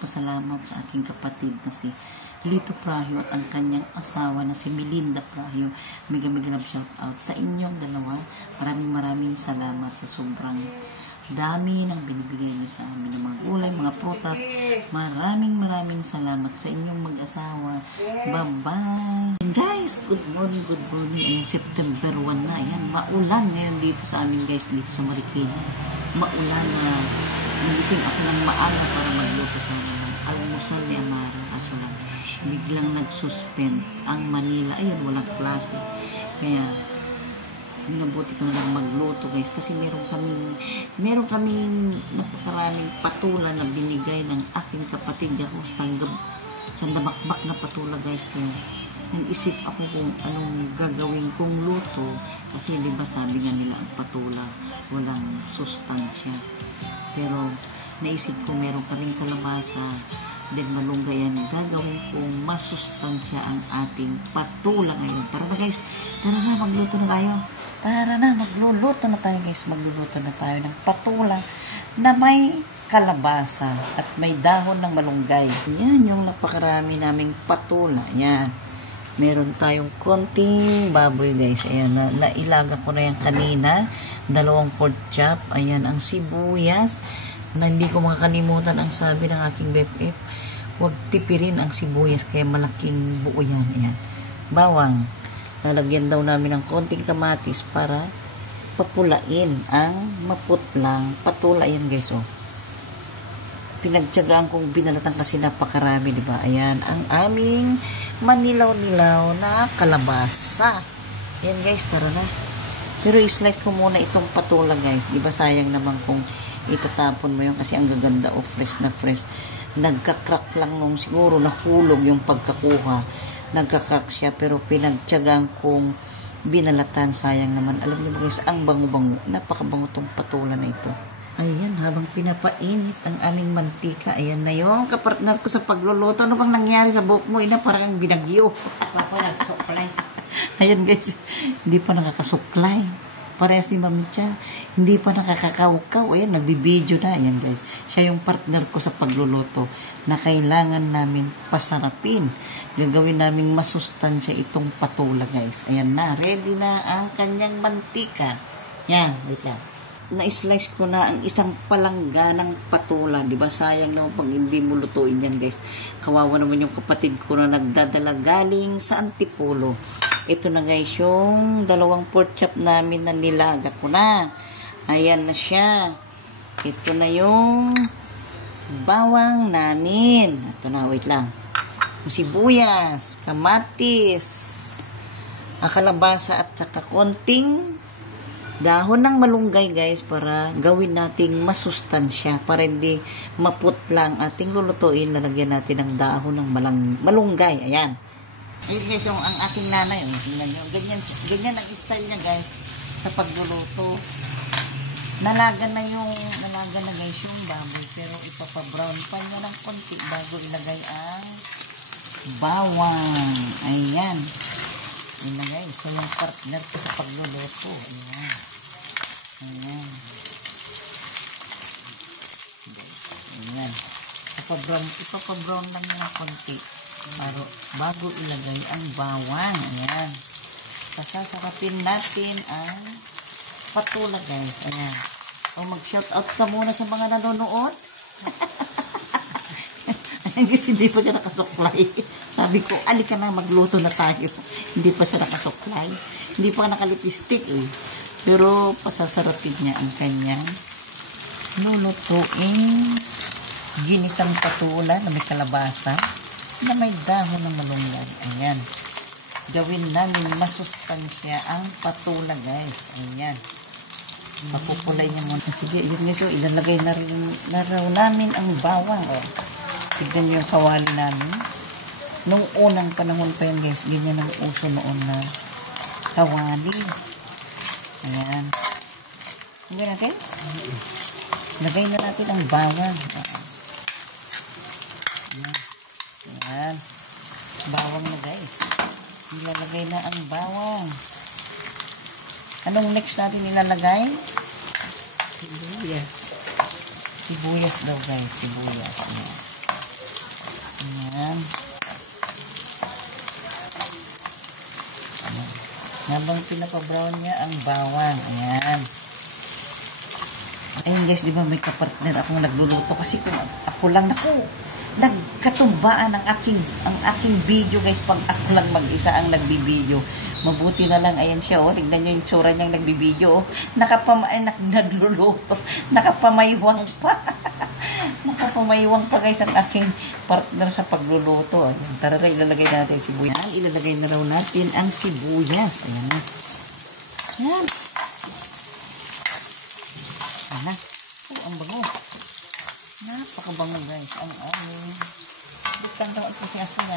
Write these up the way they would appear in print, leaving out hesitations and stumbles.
magpasalamat sa aking kapatid na si Lito Prahio at ang kanyang asawa na si Melinda Prahio. Mega love shout out sa inyong dalawa. Maraming salamat sa sobrang dami ng binibigay niyo sa amin ng mga gulay, mga prutas. Maraming salamat sa inyong mag-asawa. Bye-bye! And guys, good morning. Ayan, September 1 na. Ayan, maulan ngayon dito sa amin guys, dito sa Marikina. Maulan na. Nagising ako ng maaga para magluto sa ng almusal ni Amara. Kaso lang, biglang nag-suspend ang Manila. Ayun, walang klase. Kaya, minabuti ko na lang magluto guys kasi meron kaming napakaraming patula na binigay ng aking kapatid ako sa damakbak na patula guys. Kaya nag-isip ako kung anong gagawin kong luto kasi diba sabi nga nila ang patula walang sustansya, pero naisip ko meron kaming kalabasa then malunggay yan, gagawin kong masustansya ang ating patula ngayon. Tara na guys, tara na magluto na tayo. Magluluto na tayo guys. Magluluto na tayo ng patula na may kalabasa at may dahon ng malunggay. Yan yung napakarami naming patula. Yan. Meron tayong konting baboy guys. Ayan, nailaga ko na yan kanina. 2 pork chop. Ayan, ang sibuyas. Na hindi ko makakalimutan ang sabi ng aking BFF. Huwag tipirin ang sibuyas kaya malaking buo yan. Ayan. Bawang. Lalagyan daw namin ng konting kamatis para papulain ang maputlang patula. Ayan guys, oh. Pinagtyagaan kong binalatan kasi napakarami, diba? Ayan, ang aming manilaw-nilaw na kalabasa. Ayan guys, tara na. Pero i-slice ko muna itong patula guys. Diba sayang naman kung itatapon mo yun kasi ang gaganda, oh, fresh na fresh. Nagka-crack lang nung siguro nahulog yung pagkakuha. Nagka-crack siya pero pinagtyagaan kong binalatan. Sayang naman. Alam niyo guys, ang bango-bango. Napakabango tong patula na ito. Ayan, habang pinapainit ang aming mantika. Ayan na yung kapartner ko sa pagluluto. Ano bang nangyari sa buhok mo? Ina, parang binagyo. Ako nagsuklay. Ayan guys, hindi pa nakakasuklay. Parehas ni Mamicha, hindi pa nakakakaukaw. Ayan, nagbibideo na. Ayan guys, siya yung partner ko sa pagluluto na kailangan namin pasarapin. Gagawin namin masustansya itong patula guys. Ayan na, ready na ang kanyang mantika. Yan, wait lang. Na-slice ko na ang isang palangganang patula. Diba sayang naman pag hindi mo lutuin yan guys. Kawawa naman yung kapatid ko na nagdadala galing sa Antipolo. Ito na guys yung 2 pork chop namin na nilaga ko na. Ayan na siya. Ito na yung bawang namin. Ito na, wait lang. Sibuyas, kamatis, kalabasa at saka konting dahon ng malunggay guys para gawin nating masustansya para hindi maputlang ating lulutuin. Lalagyan natin ng dahon ng malunggay. Ayan. Ayun guys, yung ang aking nanay, tingnan nyo. Ganyan ang style niya guys sa pagluluto. Nalaga na guys yung baboy pero ipapa-brown pa niya ng konti bago ilagay ang bawang. Ayan. Yun na guys. So yung partner ko sa pagluluto. Ayan. Ayan. Ayan. Ipapa-brown lang niya ng konti. Bago ilagay ang bawang. Ayan. Sasarapin natin ang patula guys. Ayan. O mag-shoutout ka muna sa mga nanonood. Ayan guys, hindi pa siya nakasuklay. Sabi ko, alika na, magluto na tayo. Hindi pa siya nakasuklay. Hindi pa nakalipistik eh. Pero pasasarapin niya ang kanyang lulutuin ginisang patula na may kalabasa na may dahon ng malunggay. Ayan. Gawin namin masustansya ang patula guys. Ayan. Papupulay niya muna. Sige, yun guys. So, ilalagay na raw namin ang bawang. O, tignan niyo yung kawali namin. Nung unang panahon pa yun guys, ganyan ang uso noon na kawali. Ayan. Lagay natin? Lagay na natin ang bawang. Ayan. Ayan. Bawang na guys. Ilalagay na ang bawang. Anong next natin ilalagay? Sibuyas. Sibuyas daw guys. Sibuyas. Ayan. habang pinapa-brown niya ang bawang. Ayan. Ayun guys, di ba may kapartner akong nagluluto kasi kung ako lang, naku, nagkatumbaan ang aking video guys pag ako lang mag-isa ang nagbibideo. Mabuti na lang, ayan siya, oh. Tignan nyo yung tsura niyang nagbibideo, oh. Nagluluto. Nakapamayawang pa. Nakapamayawang pa guys ang aking partner sa pagluluto. Ayan. Tara, ilalagay natin yung sibuyas. Ayan, ilalagay na raw natin ang sibuyas. Ayan na. Ayan. Ayan na. Oh, ang bango. Napakabango guys. Ang bukang daw ito siya na.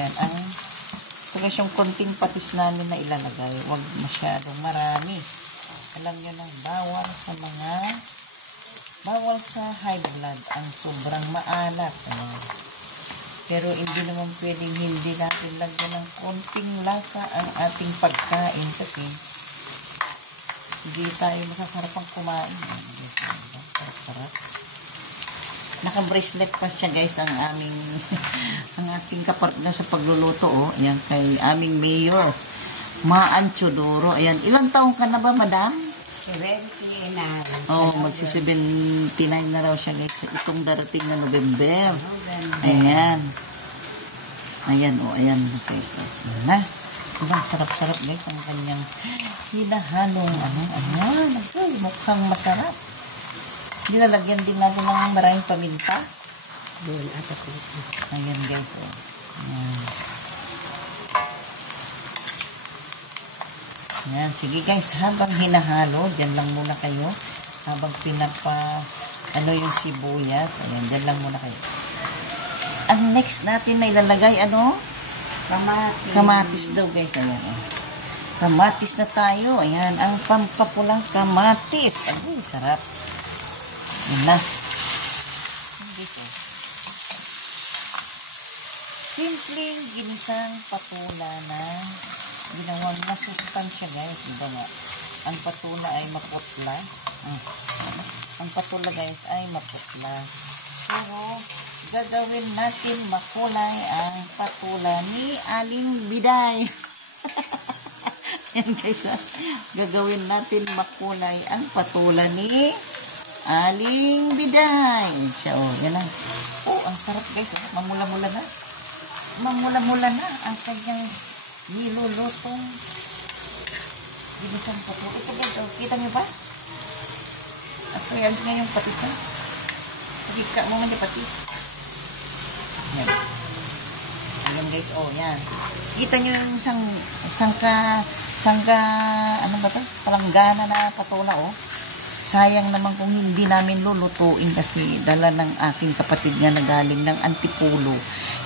Yan ang ito guys yung konting patis namin na ilalagay. Huwag masyadong marami. Alam nyo nang bawal sa high blood ang sobrang maalat. Pero hindi naman pwedeng hindi natin lagyan ng konting lasa ang ating pagkain kasi hindi tayo masasarapang kumain. Sarap. Naka-bracelet pa siya guys ang aming ang aking kapartner sa pagluluto, oh. Ayan kay aming mayor Maan Chodoro. Ayan, ilang taong ka na ba, madam? 79. Oh, magsi-79 na raw siya guys itong darating na November. Ayan. Ayan, oh, ayan guys. Ayan na. Ibang sarap-sarap guys ang kanyang hinahalong ayan. Ay, mukhang masarap. Nilalagyan din natin ng maraming paminta. Doon, ata ko. Ayan guys, oh. Ayan. Ayan, sige guys, habang hinahalo, dyan lang muna kayo. Habang yung sibuyas, ayan, dyan lang muna kayo. Ang next natin na ilalagay, Kamatis. Kamatis daw guys, ayan, oh. Kamatis na tayo, ayan, ang pampapulang kamatis. Ay, sarap. Ayan na. Simpleng ginisang patula na ginawang masustansya guys. Diba nga? Ang patula ay maputla. Ang patula guys ay maputla. Pero gagawin natin makulay ang patula ni Aling Biday. Yan guys. Gagawin natin makulay ang patula ni Aling Biday. Siya, oh, yan lang. Oh, ang sarap guys. Mamula-mula na. Mamula-mula na ang kanyang nilulutong ginisang patula. Ito guys, oh, kita niyo ba? At yan nga yung patis na. Sige ka mo man yung patis. Yan. Ayan guys, oh, yan. Kita niyo yung sangka, ano ba ito? Palanggana na patula, oh. Sayang naman kung hindi namin lulutuin kasi dala ng aking kapatid nga na galing ng Antipolo.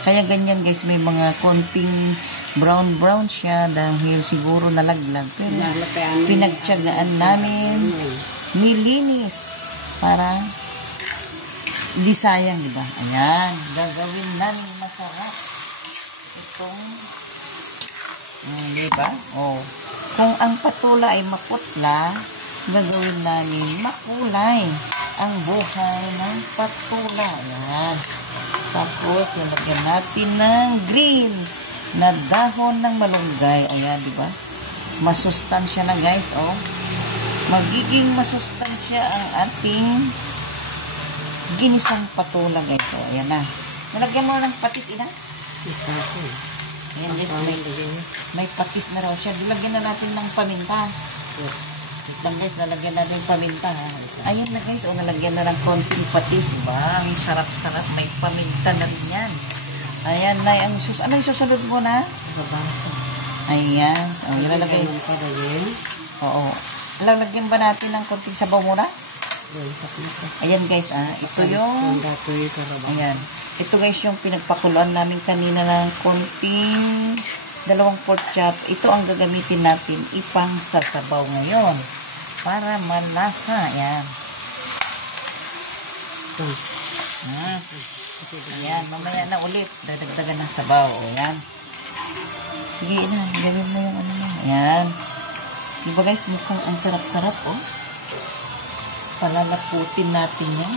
Kaya ganyan guys, may mga konting brown siya dahil siguro nalaglag. Pero pinagtiyagaan namin, nilinis para di sayang, diba? Ayan, gagawin namin masarap itong, diba? Oh. Kung ang patula ay maputla, gagawin namin makulay ang buhay ng patula. Ayan. Tapos, nalagyan natin ng green na dahon ng malunggay. Ayan, di ba? Masustansya na guys, oh. Magiging masustansya ang ating ginisang patula guys. Oh, ayan na. Nalagyan mo ng patis, ina? Ayan guys, may patis na raw siya. Lagyan na natin ng paminta. Lang guys, nalagyan natin paminta. Ayun na guys, o nalagyan na ng konting patis, diba? Ang sarap-sarap, may paminta na rin yan. Ayan na, ano yung susunod mo na? Ayan, o yun nalagay. Oo. Lalagyan ba natin ng konting sabaw muna? Ayan guys, ito yung, ayan, ito guys yung pinagpakuluan namin kanina ng konting 2 pork chop. Ito ang gagamitin natin ipang sasabaw ngayon para malasa. Ayan. Ayan, mamaya na ulit dadagdagan ng sabaw. Ayan. Sige na, gawin mo yung ano mo. Ayan. Diba guys, mukhang ang sarap-sarap, oh. Palalaputin natin yan.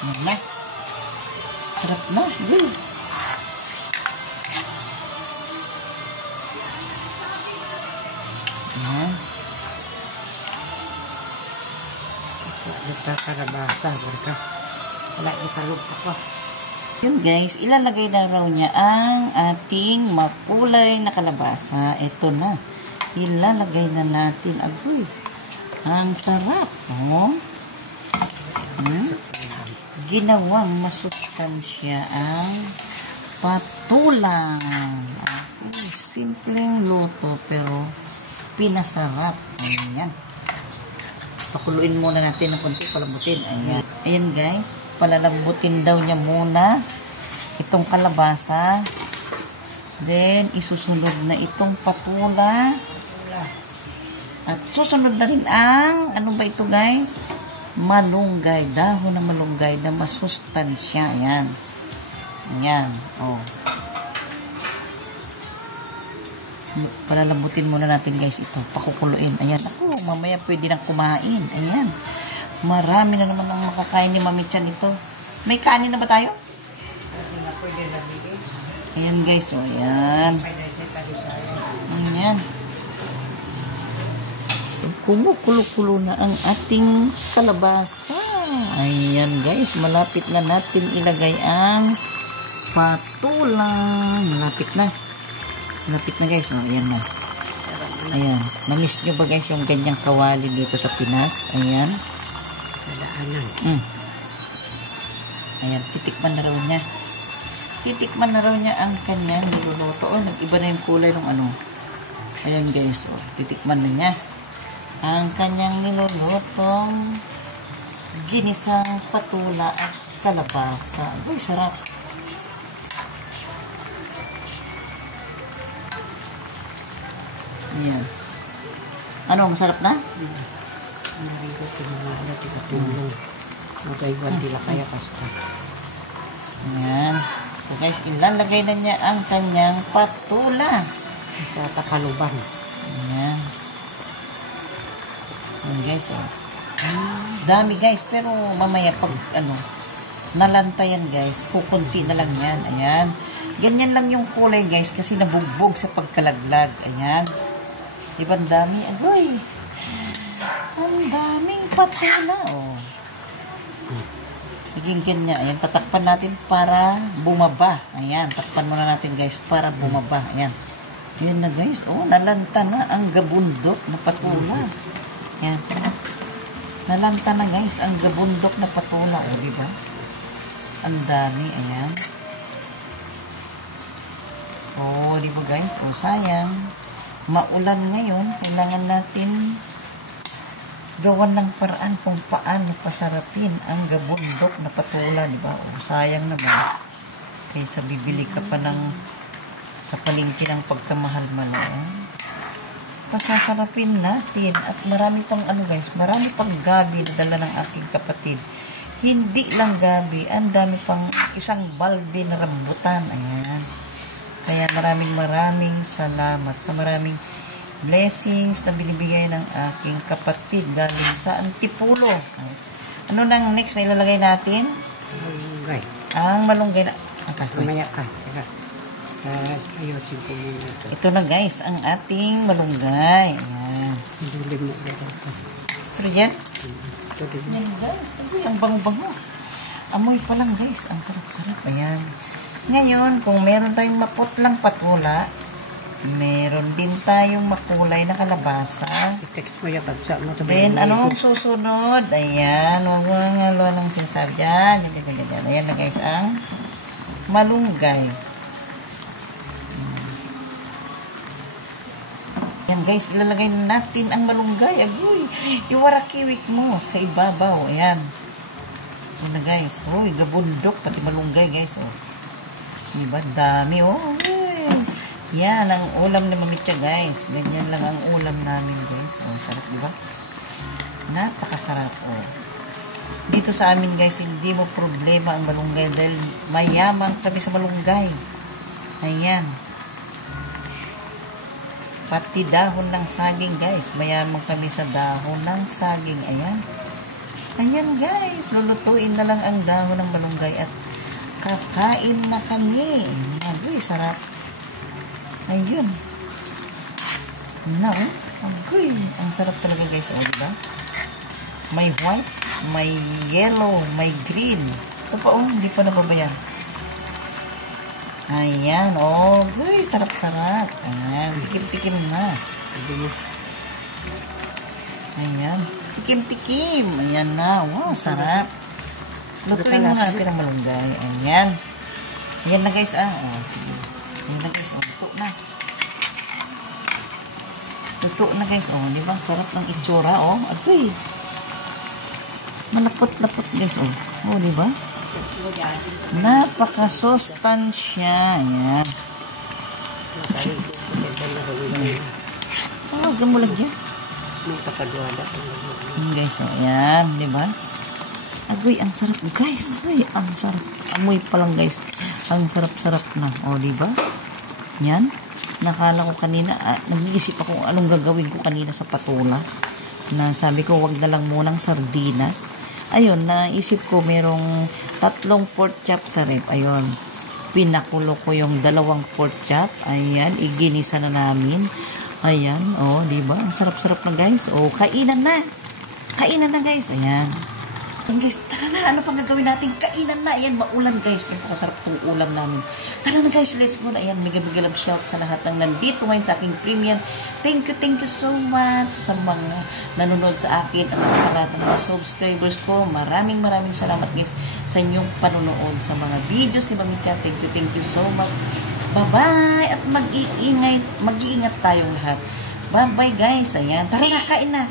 Ayan na. Sarap na. Kita karabasa. Wala ikalugta ko. Yun guys, ilalagay na raw niya ang ating makulay na kalabasa. Ito na. Ilalagay na natin. Agoy. Ang sarap. Oh. Ginawang masustansya ang patulang. Okay. Simpleng luto pero pinasarap. Ayan. Pakuluin muna natin ng konti, palabutin. Ayan. Ayan guys, palalambutin daw niya muna itong kalabasa. Then, isusunod na itong patula. At susunod na rin ang, ano ba ito guys? Malunggay. Dahon ng malunggay na masustansya. Ayan. Ayan. Oh. Palalambutin muna natin guys ito. Pakukuluin. Ayan. Ako, mamaya pwede nang kumain. Ayan. Marami na naman ang makakain ni Mami Chan ito. May kanin na ba tayo? Ayan guys. O, ayan. Ayan. Kumukulo-kulo na ang ating kalabasa. Ayan guys. Malapit na natin ilagay ang patulang. Malapit na. Malapit na guys. Oh, ayan na. Ayan. Namiss nyo ba guys yung ganyang kawali dito sa Pinas? Ayan. Ayan. Titikman na raw niya. Titikman na raw niya ang kanyang niluluto. Oh, nag-iba na yung kulay ng ano. Ayan guys. Oh, titikman na niya ang kanyang nilulutong ginisang patula at kalabasa. Uy, sarap. Ayan. Ano, masarap na? Narigo ko mga alat ikatulong. Magaywan nila kaya kasta. Ayan. So guys, ilalagay na niya ang kanyang patula. Sa takaluban. Ayan. Ayan guys, oh. Dami guys, pero mamaya pag ano, nalantayan guys, kukunti na lang yan. Ayan. Ganyan lang yung kulay guys, kasi nabugbog sa pagkalaglag. Ayan. Diba ang dami? Agoy! Ang daming patula, oh. Iginggan niya. Ayan, tatakpan natin para bumaba. Ayan, takpan muna natin guys para bumaba. Ayan. Ayan na guys. Oh, nalanta na ang gabundok na patula. Ayan. Nalanta na guys ang gabundok na patula. Oh, diba? Ang dami. Ayan. Oh, diba guys? Oh, sayang. Maulan ngayon, kailangan natin gawan ng paraan kung paano pasarapin ang gabundok na patula, di ba? O, sayang naman. Kaysa bibili ka pa ng sa palengke ng pagkamahal-mahal. Pasasarapin natin at marami pang ano guys, marami pang gabi na dala ng aking kapatid. Hindi lang gabi, ang dami pang isang balde na rambutan. Ayan. Kaya maraming salamat sa maraming blessings na binibigay ng aking kapatid galing sa Antipulo. Ano nang next na ilalagay natin? Malunggay. Ang malunggay na. Mamaya ka. Teka. Ayusin ko muna ito. Ito na guys, ang ating malunggay. Ayan. Hidulin mo ulit ito. Gusto rin yan? Ito din. Ayan guys, sabi, ang bango-bango. Amoy pa lang guys, ang sarap-sarap. Ayan. Ngayon, kung meron tayong maputlang patula, meron din tayong makulay na kalabasa. I-text mo yung bagsa mo. Then, anong susunod? Ayan, huwag mo nga luha ng sinasabi. Yan. Ayan na guys, ang malunggay. Ayan guys, ilalagay natin ang malunggay. Agoy, iwarakiwik mo sa ibabaw. Ayan. Ayan na guys. Uy, gabundok, pati malunggay guys. Oh. Diba? Dami, oh. Uy. Yan, ang ulam ni Mamitya, guys. Ganyan lang ang ulam namin, guys. Oh, sarap, diba? Napakasarap, oh. Dito sa amin, guys, hindi mo problema ang malunggay dahil mayaman kami sa malunggay. Ayan. Pati dahon ng saging, guys. Mayaman kami sa dahon ng saging. Ayan. Ayan, guys. Lulutuin na lang ang dahon ng malunggay at kakain na kami. Ayan. Uy, sarap. Ayun. Na, oh. Agoy. Ang sarap talaga guys. O, diba? May white, may yellow, may green. Ito pa, oh, hindi pa nababayan. Ayan, oh, guys, sarap-sarap. Ayan, tikim-tikim na. Ayan, tikim-tikim. Ayan na, wow, sarap. Lutuin mo natin ang malunggay. Ayan. Ayan na, guys, ah. Oh, sige. Ayan na, guys, oh, luto na. Luto na, guys, oh, di ba? Sarap ng itsura, oh. Agoy. Malapot-lapot, guys, oh. Oh, di ba? Napaka-sustansya. Ayan. Oh, gamulag dyan. Guys, oh, ayan, di ba? Agoy, ang sarap, guys. Ay, ang sarap. Amoy pa lang, guys. Ang sarap-sarap na. O, di ba? Yan. Nakala ko kanina, nag-iisip ako kung anong gagawin ko kanina sa patula. Na sabi ko, wag na lang munang sardinas. Ayun, naisip ko, merong 3 pork chop sa rep. Ayun. Pinakulo ko yung 2 pork chop. Ayan, iginisa na namin. Ayan, o, di ba? Ang sarap-sarap na, guys. O, kainan na. Kainan na, guys. Ayan. Ayan, guys, tara na. Ano pang gagawin natin? Kainan na. Ayan, maulam, guys. Napakasarap itong ulam namin. Tara na, guys. Let's go na. Ayan, mega love shout sa lahat ng nandito ngayon sa aking premium. Thank you so much sa mga nanonood sa akin at sa lahat ng mga subscribers ko. Maraming salamat, guys, sa inyong panonood sa mga videos ni Mami Cha. Thank you so much. Bye-bye. At mag-iingat tayong lahat. Bye-bye, guys. Ayan, tara na, kain na.